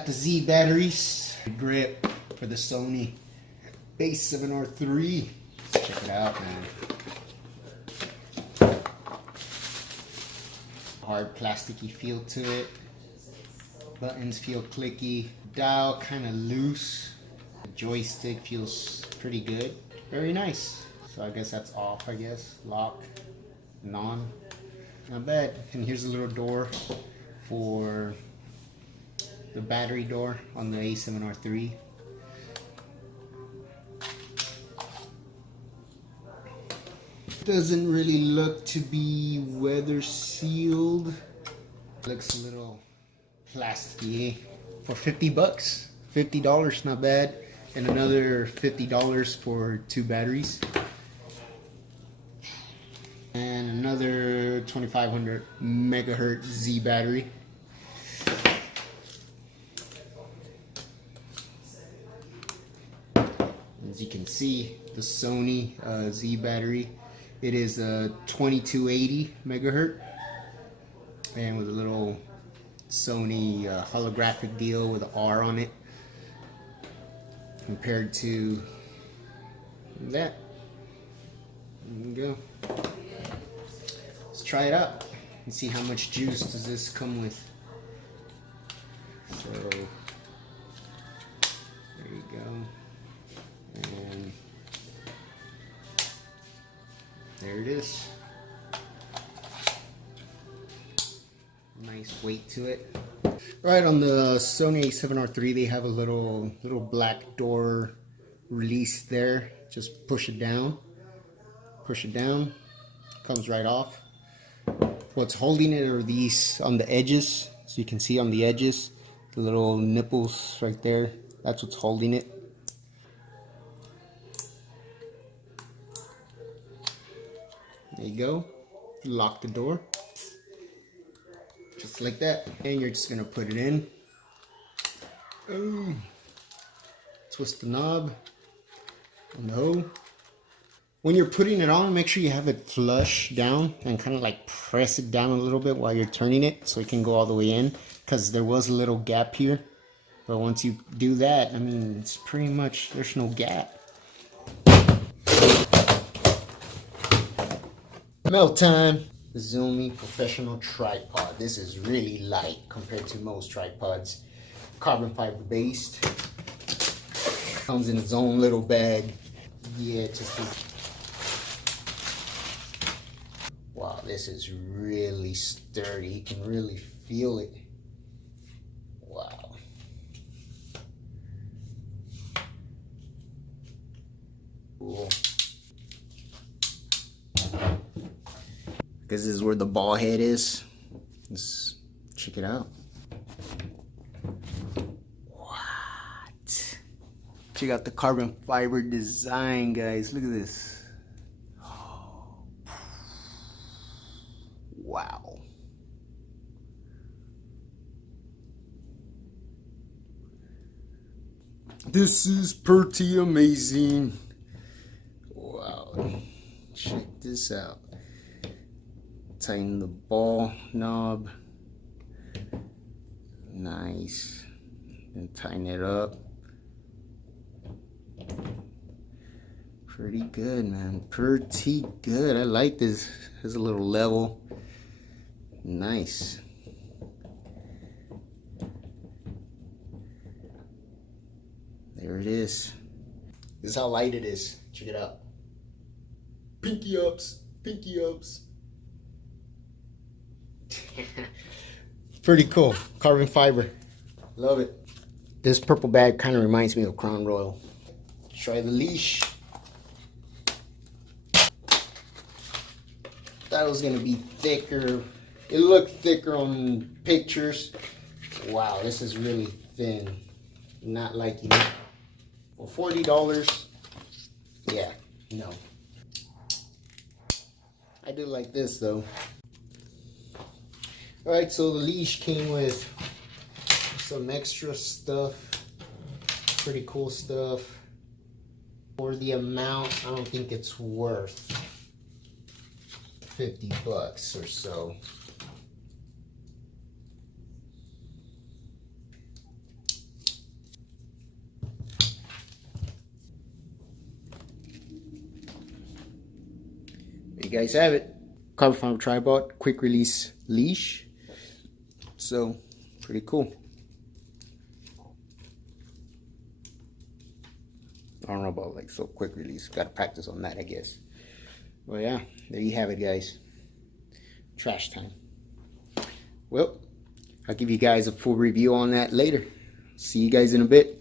got the Z batteries, the grip for the Sony a7Riii. Let's check it out, man. Hard plasticky feel to it. Buttons feel clicky. Dial kind of loose. The joystick feels pretty good. Very nice. So I guess that's off, I guess. Lock, non. Not bad. And here's a little door for the battery door on the a7Riii. Doesn't really look to be weather sealed. Looks a little plasticky. For 50 bucks, $50, not bad. And another $50 for 2 batteries. And another 2500 megahertz Z battery. As you can see, the Sony Z battery, it is a 2280 megahertz, and with a little Sony holographic deal with an R on it, compared to that. There we go. Let's try it out and see how much juice does this come with. So there you go, and there it is. Nice weight to it. Right, on the Sony a7Riii, they have a little black door release there. Just push it down. Push it down. Comes right off. What's holding it are these on the edges. So you can see on the edges, the little nipples right there. That's what's holding it. There you go. Lock the door. Just like that. And you're just going to put it in. Oh. Twist the knob. No. When you're putting it on, make sure you have it flush down and kind of like press it down a little bit while you're turning it so it can go all the way in, because there was a little gap here. But once you do that, I mean, it's pretty much, there's no gap. Melt time. The Zomei professional tripod. This is really light compared to most tripods. Carbon fiber based. Comes in its own little bag. Yeah, wow, this is really sturdy. You can really feel it. Wow. Cool. Because this is where the ball head is. Let's check it out. What? Check out the carbon fiber design, guys. Look at this. Wow. This is pretty amazing. Wow. Check this out. Tighten the ball knob. Nice. And tighten it up. Pretty good, man. Pretty good. I like this. There's a little level. Nice. There it is. This is how light it is. Check it out. Pinky ups. Pinky ups. Pretty cool. Carbon fiber. Love it. This purple bag kind of reminds me of Crown Royal. Try the leash. Thought it was going to be thicker. It looked thicker on pictures. Wow, this is really thin. Not liking it. For $40, yeah, no. I do like this though. Alright, so the leash came with some extra stuff. Pretty cool stuff. For the amount, I don't think it's worth 50 bucks or so. you guys have it. Carbon fiber tripod, quick release leash. So pretty cool. I don't know about like so quick release. Got to practice on that, I guess. Well, yeah, there you have it, guys. Trash time. Well, I'll give you guys a full review on that later. See you guys in a bit.